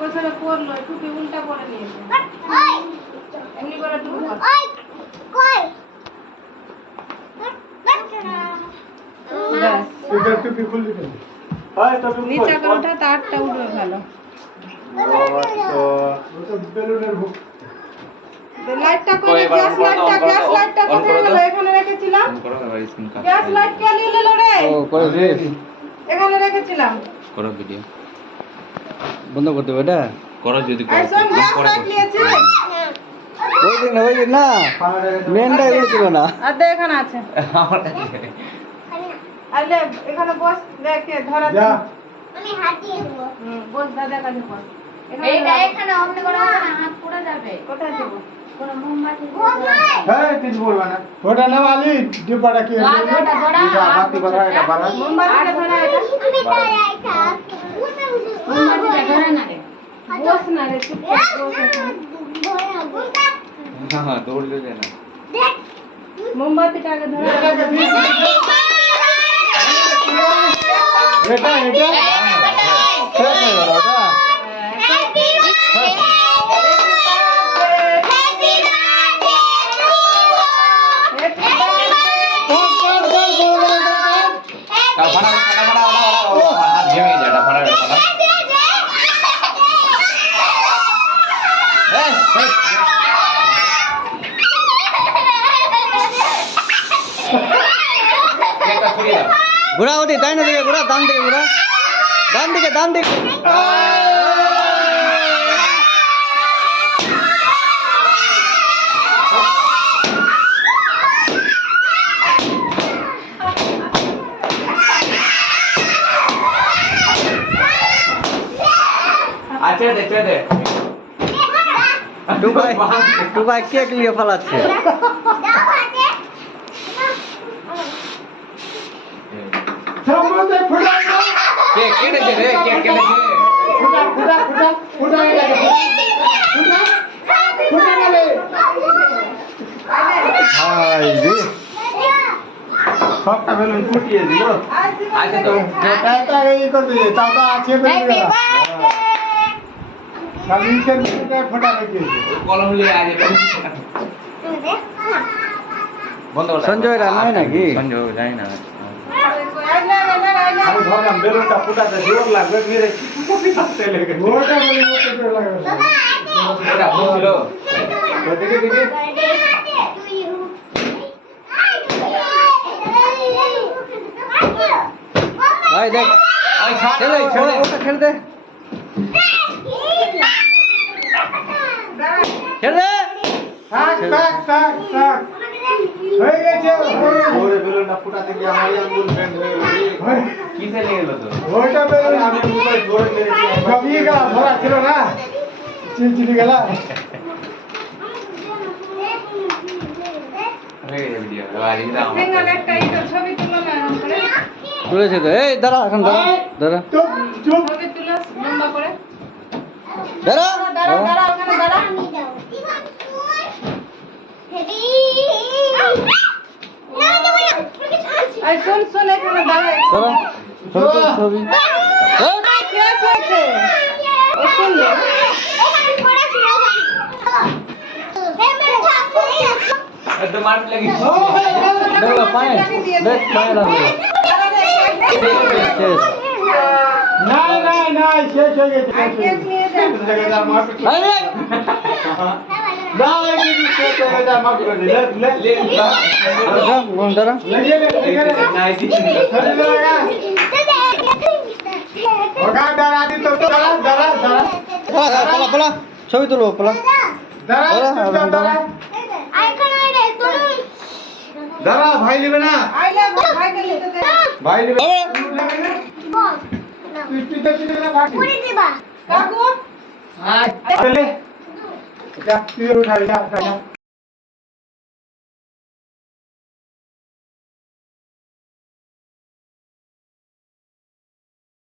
বছরে পড়লো টুপি উল্টা পরে নিয়েছে এমনি করে টুপি এটা টুপি খুললি কেন? নিচা কোনটা তারটা উঠবে ভালো ওটা বেলুনের হুক। লাইটটা কই গ্যাস লাইটটা কোথায় গেল এখানে রেখেছিলাম গ্যাস লাইট কে নিয়ে নিল রে ও করে দিস এখানে রেখেছিলাম করো ভিডিও বন্ধ করতে হবে এটা করো যদি এই সব গ্যাস লাইট নিয়েছে ওই দিন না মেনটাই উঠছিল না আর দে এখানে আছে আলে এখানে বস দেখে ধরা যা আমি হাতিয়ে দেবো বস দাদা কাছে বস এখানে অমনি করে হাত পুড়ে যাবে কোথায় দেবো কোনো মোমবাতি হ্যাঁ কিছু বলবা না। ওটা নাও আলি ডিব্বাটা কি আছে? ওটা ধরা এটা বাতি বাধা এটা বাড়া। মোমবাতিটা ধরা এটা আমি তাই আইতা মোমবাতিটা ধরে না রে বস না রে চুপ বস হ্যাঁ দৌড়লে যায় না দেখ মোমবাতিটা আগে ধরা এটা শেষ হয়ে গেল ওটা হাত ভেঙে যায় এটা ফাটা ঘোরা ওদি তাই না দিকে ঘোরা ডান দিকে ঘোরা ডান দিকে अच्छा दे টুবাই কেক নিয়ে ফেলাচ্ছে সম্বন্ধে ফুটা केक केटेছে রে কেক কেটেছে ফুটা গেলে ফুটা গেলে হাই রে সবটা বেলুন ফুটিয়ে দিল। আচ্ছা তো এটা এই করে দিয়ে তাও তো আছে বেলুন খালি ইসের ফুটা রেখেছে। কলম নিয়ে আগে বন্ধ কর সঞ্জয়রা নাই নাকি সঞ্জয় জানি না আমি ভাবলাম বেলুনটা ফুটাতে জোর লাগবে মেরে কপি করতে লেগে ওটা বলি ওটা জোর লাগবে এটা বুঝছিল দেখে দেখে ভাই দেখ ওই ছাড় ওটা খেল দে খেল দে থাক হয়ে গেছে ওরে বেলুনটা ফুটাতে গিয়ে আমার আঙ্গুল ব্যান্ড হয়ে গেল কিসে লেগে গেল তো ওইটা বেলুন আমি উপরে জোরে মেরেছি কবি গেল ধরা ছিল না চিনচিনি গেল হয়ে গেল ভিডিও এবার দিলাম সিঙ্গেল একটা এটা ছবি তুলো না এরকম করে তুলেছে তো এই দাঁড়া এখন দাঁড়া চুপ চুপ ছবি তুলো লম্বা করে দাঁড়া দাঁড়া ওখানে দাঁড়া এই শুন এখানে দাঁড়া ছবি শেষ হয়েছে ও শুন লে একদম মার লাগি দেখো পায়ে দেখ পায়ে লাগবে শেষ না শেষ হয়ে গেছে কেক নিয়ে যা আরে না এই শেষ হয়ে গেছে মাফ করে দিলে দাঁড়া লেগে নাইটি ওটা দাঁড়া দি তো দাঁড়া পলা ছবি তুলবো পলা দাঁড়া ভাই নেবে না আইলে ভাইকে নিতে দে ভাই নেবে কাকু চলে যা তুই উঠা যা